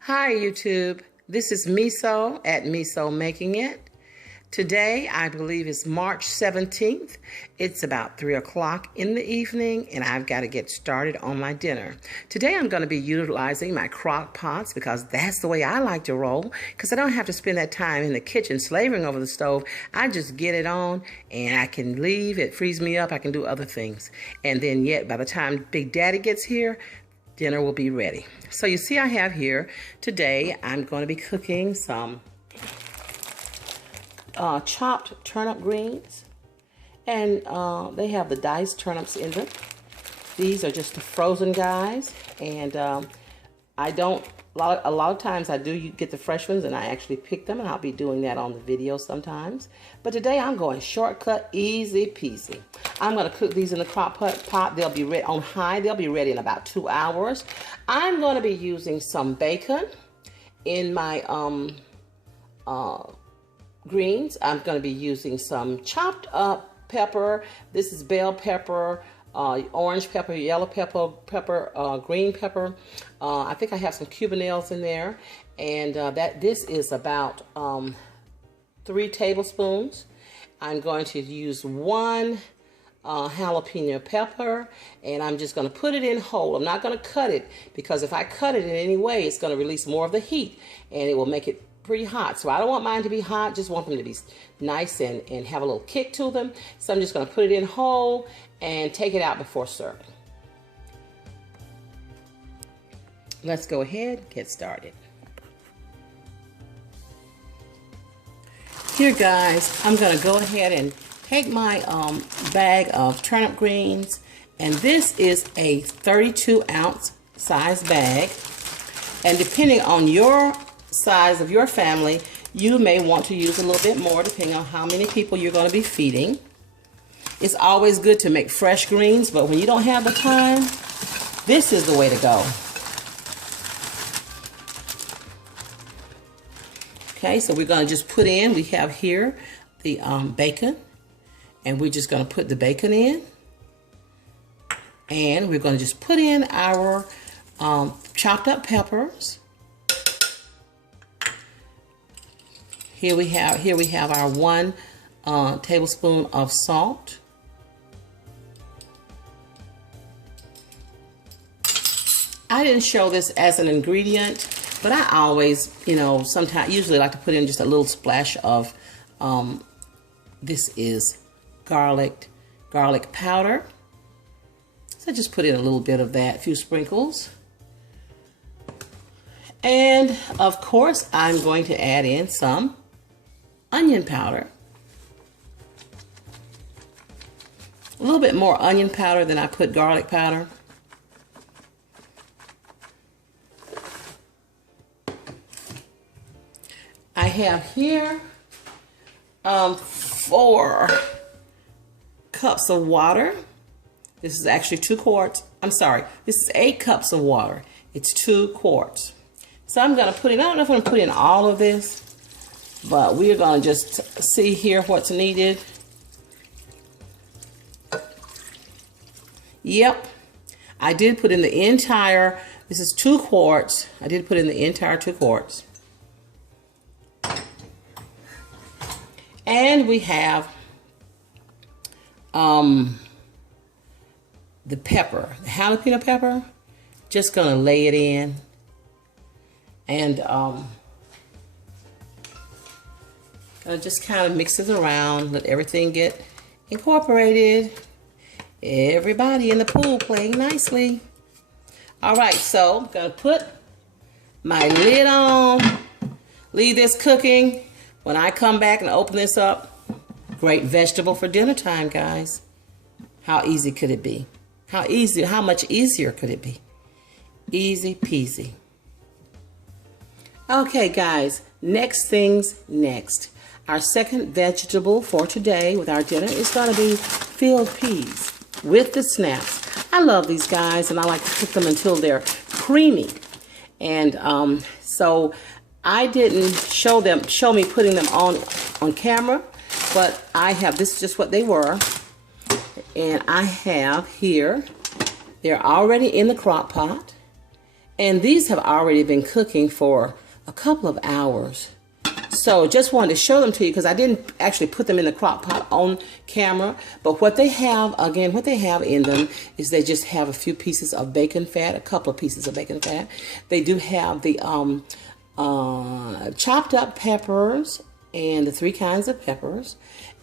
Hi YouTube, this is Meso at Meso Making It. Today, I believe is March 17th. It's about 3 o'clock in the evening and I've got to get started on my dinner. Today I'm going to be utilizing my crock pots because that's the way I like to roll, because I don't have to spend that time in the kitchen slavering over the stove. I just get it on and I can leave. It frees me up. I can do other things. And then yet by the time Big Daddy gets here, dinner will be ready. So you see I have here, today I'm going to be cooking some chopped turnip greens, and they have the diced turnips in them. These are just the frozen guys, and I don't, a lot of times I do get the fresh ones and I actually pick them, and I'll be doing that on the video sometimes. But today I'm going shortcut, easy peasy. I'm going to cook these in the crock pot. They'll be ready on high. They'll be ready in about 2 hours. I'm going to be using some bacon in my greens. I'm going to be using some chopped up pepper. This is bell pepper, orange pepper, yellow pepper, green pepper. I think I have some cubanelles in there, and this is about 3 tablespoons. I'm going to use 1 jalapeno pepper, and I'm just going to put it in whole. I'm not going to cut it, because if I cut it in any way, it's going to release more of the heat and it will make it pretty hot. So I don't want mine to be hot, just want them to be nice and have a little kick to them. So I'm just going to put it in whole and take it out before serving. Let's go ahead and get started. Here guys, I'm going to go ahead and take my bag of turnip greens, and this is a 32-ounce size bag, and depending on your size of your family, you may want to use a little bit more depending on how many people you're going to be feeding. It's always good to make fresh greens, but when you don't have the time, this is the way to go. Okay, so we're going to just put in, we have here the bacon, and we're just going to put the bacon in, and we're going to just put in our chopped up peppers. Here we have our 1 tablespoon of salt. I didn't show this as an ingredient, but I always, usually like to put in just a little splash of, this is garlic powder. So just put in a little bit of that, a few sprinkles. And of course, I'm going to add in some onion powder. A little bit more onion powder than I put garlic powder. I have here 4 cups of water. This is actually 2 quarts. I'm sorry, this is 8 cups of water. It's 2 quarts. So I'm going to put in, I don't know if I'm going to put in all of this, but we're going to just see here what's needed. Yep, I did put in the entire, this is 2 quarts. I did put in the entire 2 quarts. And we have the pepper, the jalapeno pepper. Just going to lay it in. And just kind of mix it around, let everything get incorporated. Everybody in the pool playing nicely. All right, so I'm gonna put my lid on, leave this cooking. When I come back and open this up, great vegetable for dinner time, guys. How easy could it be? How much easier could it be? Easy peasy. Okay guys, next things next. Our second vegetable for today with our dinner is going to be field peas with the snaps. I love these guys, and I like to cook them until they're creamy. And so I didn't show me putting them on camera, but I have, this is just what they were. And I have here, they're already in the crock pot. And these have already been cooking for a couple of hours. So just wanted to show them to you because I didn't actually put them in the crock pot on camera. But what they have, again, what they have in them is they just have a few pieces of bacon fat, a couple of pieces of bacon fat. They do have the chopped up peppers and the 3 kinds of peppers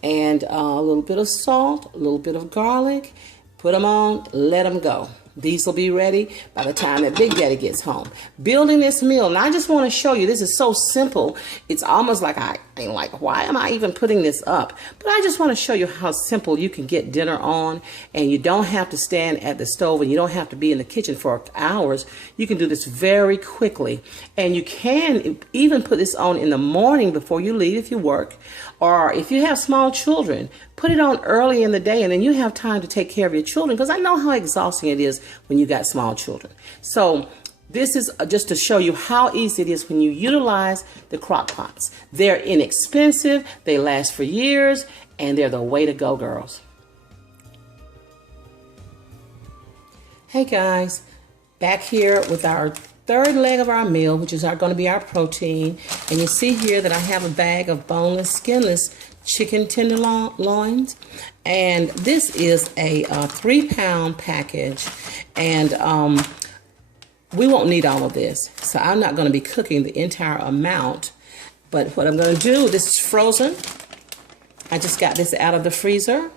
and a little bit of salt, a little bit of garlic. Put them on, let them go. These will be ready by the time that Big Daddy gets home. Building this meal, and I just want to show you, this is so simple. It's almost like I'm like, why am I even putting this up? But I just want to show you how simple you can get dinner on, and you don't have to stand at the stove, and you don't have to be in the kitchen for hours. You can do this very quickly, and you can even put this on in the morning before you leave if you work, or if you have small children, put it on early in the day, and then you have time to take care of your children, because I know how exhausting it is when you got small children. So this is just to show you how easy it is when you utilize the crock pots. They're inexpensive, they last for years, and they're the way to go, girls. Hey guys, back here with our third leg of our meal, which is going to be our protein. And you see here that I have a bag of boneless, skinless chicken tenderloins. And this is a 3-pound package. And we won't need all of this. So I'm not going to be cooking the entire amount. But what I'm going to do, this is frozen. I just got this out of the freezer.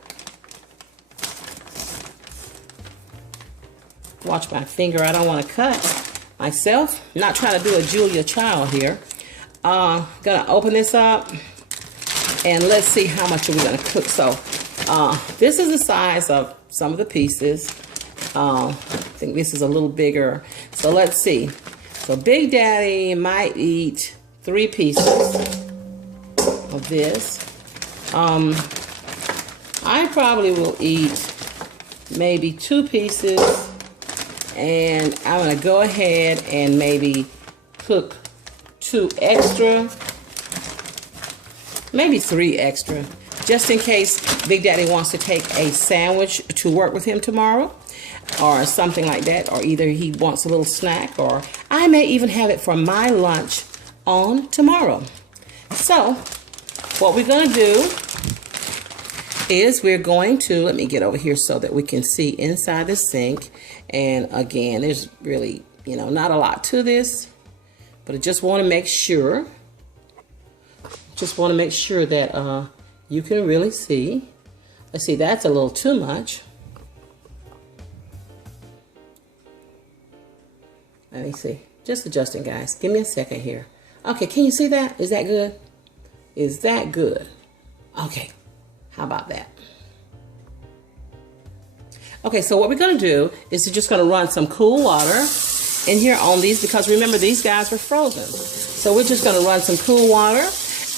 Watch my finger, I don't want to cut myself. Not trying to do a Julia Child here. Gonna open this up and let's see how much are we gonna cook. So this is the size of some of the pieces. I think this is a little bigger. So let's see. So Big Daddy might eat 3 pieces of this. I probably will eat maybe 2 pieces. And I'm going to go ahead and maybe cook 2 extra, maybe 3 extra, just in case Big Daddy wants to take a sandwich to work with him tomorrow or something like that, or either he wants a little snack, or I may even have it for my lunch on tomorrow. So what we're going to do is we're going to, let me get over here so that we can see inside the sink. And again, there's really, not a lot to this, but I just want to make sure, that you can really see. Let's see, that's a little too much. Let me see, just adjusting, guys. Give me a second here. Okay, can you see that? Is that good? Is that good? Okay, how about that? Okay, so what we're going to do is we're just going to run some cool water in here on these, because remember, these guys were frozen. So we're just going to run some cool water,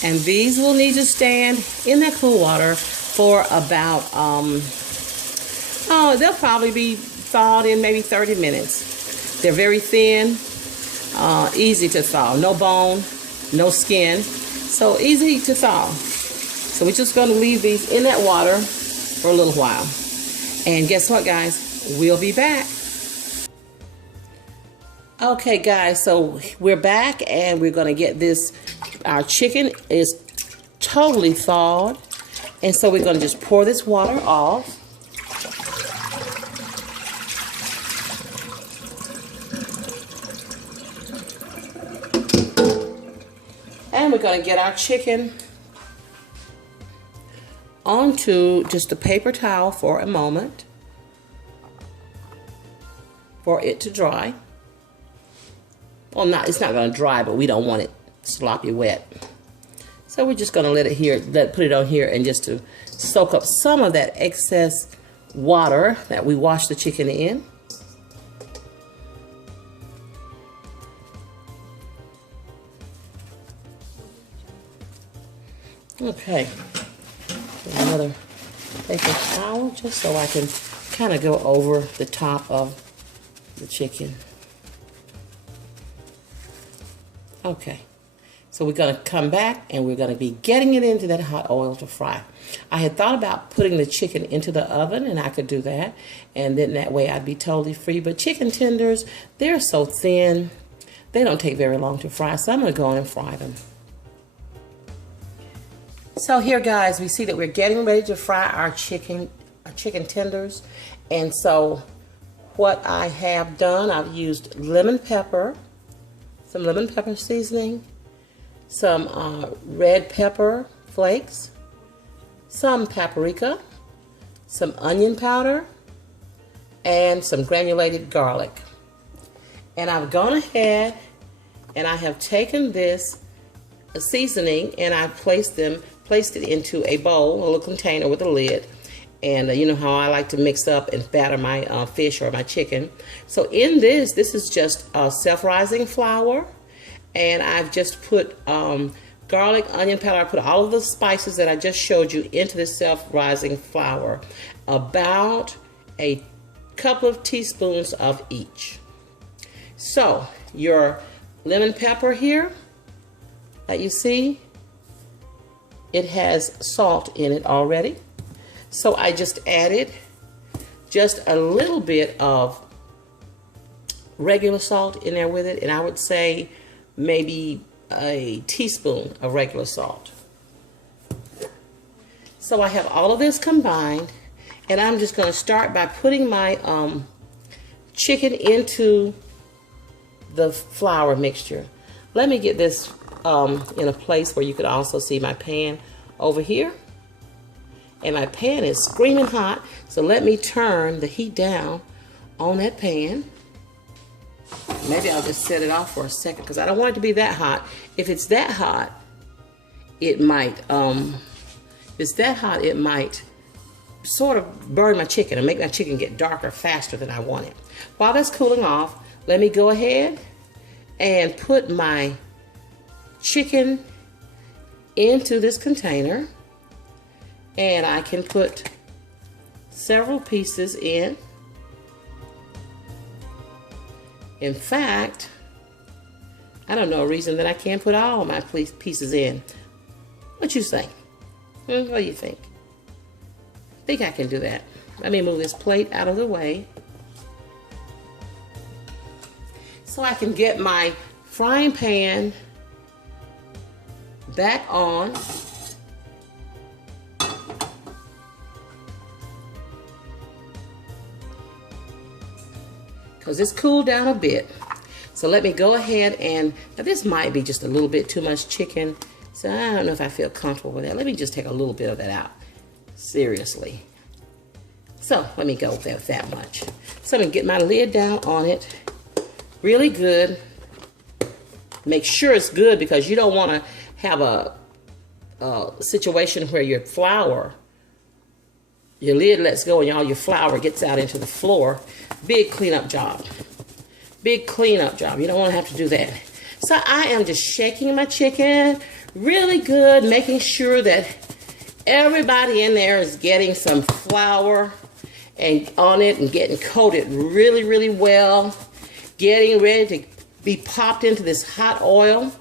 and these will need to stand in that cool water for about, they'll probably be thawed in maybe 30 minutes. They're very thin, easy to thaw, no bone, no skin, so easy to thaw. So we're just going to leave these in that water for a little while. And guess what, guys? We'll be back. Okay, guys, so we're back, and we're going to get this. Our chicken is totally thawed, and so we're going to just pour this water off. And we're going to get our chicken onto just a paper towel for a moment for it to dry. Well, it's not going to dry, but we don't want it sloppy wet. So we're just going to let it here, put it on here, and just to soak up some of that excess water that we washed the chicken in. Okay. Another paper towel just so I can kind of go over the top of the chicken. Okay, So we're going to come back and we're going to be getting it into that hot oil to fry. I had thought about putting the chicken into the oven, and I could do that. And then that way I'd be totally free. But chicken tenders, they're so thin, they don't take very long to fry. So I'm going to go on and fry them. So here, guys, we see that we're getting ready to fry our chicken tenders. And so what I have done, I've used lemon pepper, some lemon pepper seasoning, some red pepper flakes, some paprika, some onion powder, and some granulated garlic. And I've gone ahead and I have taken this seasoning and I placed it into a bowl, a little container with a lid. And you know how I like to mix up and batter my fish or my chicken. So in this is just self-rising flour. And I've just put garlic, onion powder. I put all of the spices that I just showed you into this self-rising flour. About a couple of teaspoons of each. So your lemon pepper here that you see, it has salt in it already. So I just added just a little bit of regular salt in there with it. And I would say maybe a teaspoon of regular salt. So I have all of this combined, and I'm just going to start by putting my chicken into the flour mixture. Let me get this in a place where you could also see my pan over here. And my pan is screaming hot, so let me turn the heat down on that pan. Maybe I'll just set it off for a second because I don't want it to be that hot. If it's that hot, it might sort of burn my chicken and make my chicken get darker faster than I want it. While that's cooling off, let me go ahead and put my chicken into this container. And I can put several pieces in. In fact, I don't know a reason that I can't put all my pieces in. What you think? What do you think? I think I can do that. Let me move this plate out of the way so I can get my frying pan back on. Because it's cooled down a bit. So let me go ahead and, now this might be just a little bit too much chicken. So I don't know if I feel comfortable with that. Let me just take a little bit of that out. Seriously. So let me go with that much. So I'm going to get my lid down on it. Really good. Make sure it's good because you don't want to have a situation where your flour, your lid lets go and all your flour gets out into the floor. Big cleanup job. Big cleanup job. You don't want to have to do that. So I am just shaking my chicken really good, making sure that everybody in there is getting some flour and on it and getting coated really, really well. Getting ready to be popped into this hot oil.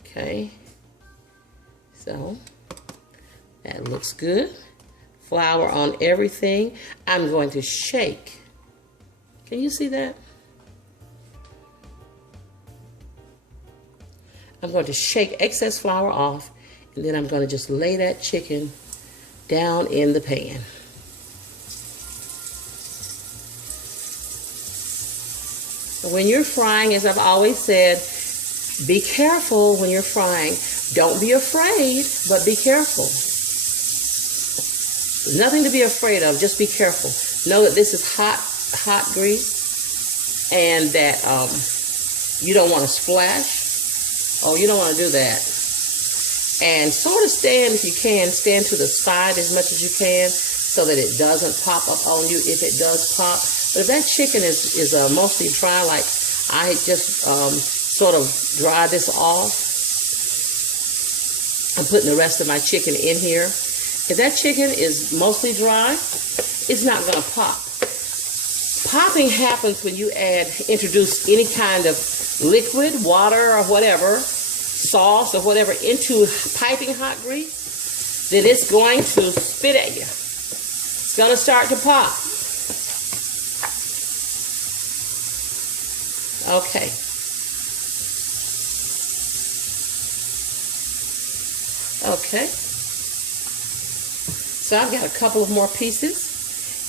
Okay. So that looks good. Flour on everything. I'm going to shake. Can you see that? I'm going to shake excess flour off, and then I'm going to just lay that chicken down in the pan. So when you're frying, as I've always said, be careful when you're frying. Don't be afraid, but be careful. There's nothing to be afraid of. Just be careful. Know that this is hot grease, and that you don't want to splash. Oh, you don't want to do that. And sort of stand, if you can, stand to the side as much as you can so that it doesn't pop up on you if it does pop. But if that chicken is mostly dry, like I just sort of dry this off, I'm putting the rest of my chicken in here. If that chicken is mostly dry, it's not going to pop. Popping happens when you introduce any kind of liquid, water or whatever, sauce or whatever into piping hot grease, then it's going to spit at you. It's going to start to pop. Okay. Okay. So I've got a couple of more pieces.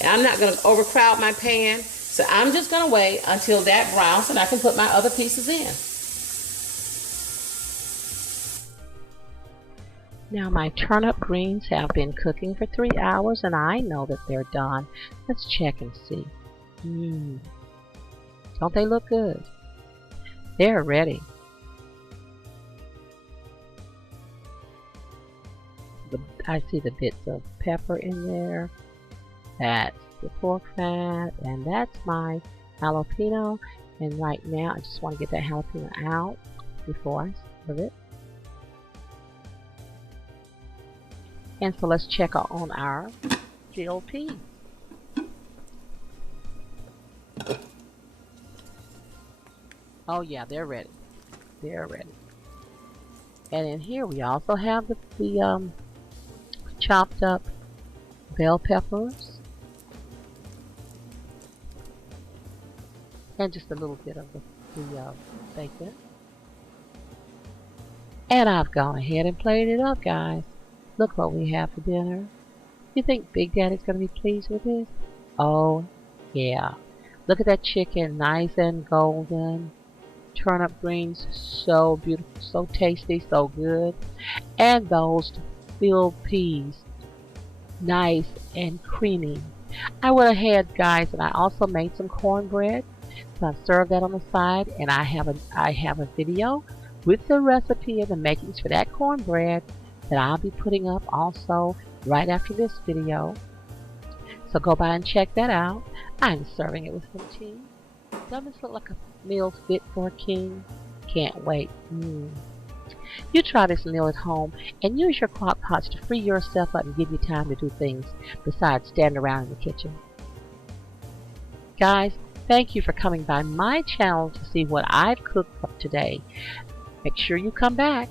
And I'm not going to overcrowd my pan. So I'm just going to wait until that browns and I can put my other pieces in. Now my turnip greens have been cooking for 3 hours and I know that they're done. Let's check and see. Don't they look good? They're ready. I see the bits of pepper in there. That's the pork fat, and that's my jalapeno. And right now, I just want to get that jalapeno out before I serve it. And so let's check on our grilled peas. Oh yeah, they're ready. They're ready. And in here we also have the chopped up bell peppers. And just a little bit of the bacon. And I've gone ahead and plated it up, guys. Look what we have for dinner. You think Big Daddy's going to be pleased with this? Oh, yeah. Look at that chicken, nice and golden. Turnip greens, so beautiful, so tasty, so good. And those filled peas, nice and creamy. I went ahead, guys, and I also made some cornbread. So I've served that on the side, and I have a video with the recipe and the makings for that cornbread that I'll be putting up also right after this video. So go by and check that out. I'm serving it with some tea. Doesn't this look like a meal fit for a king? Can't wait. You try this meal at home and use your crock pots to free yourself up and give you time to do things besides standing around in the kitchen. Guys, thank you for coming by my channel to see what I've cooked up today. Make sure you come back.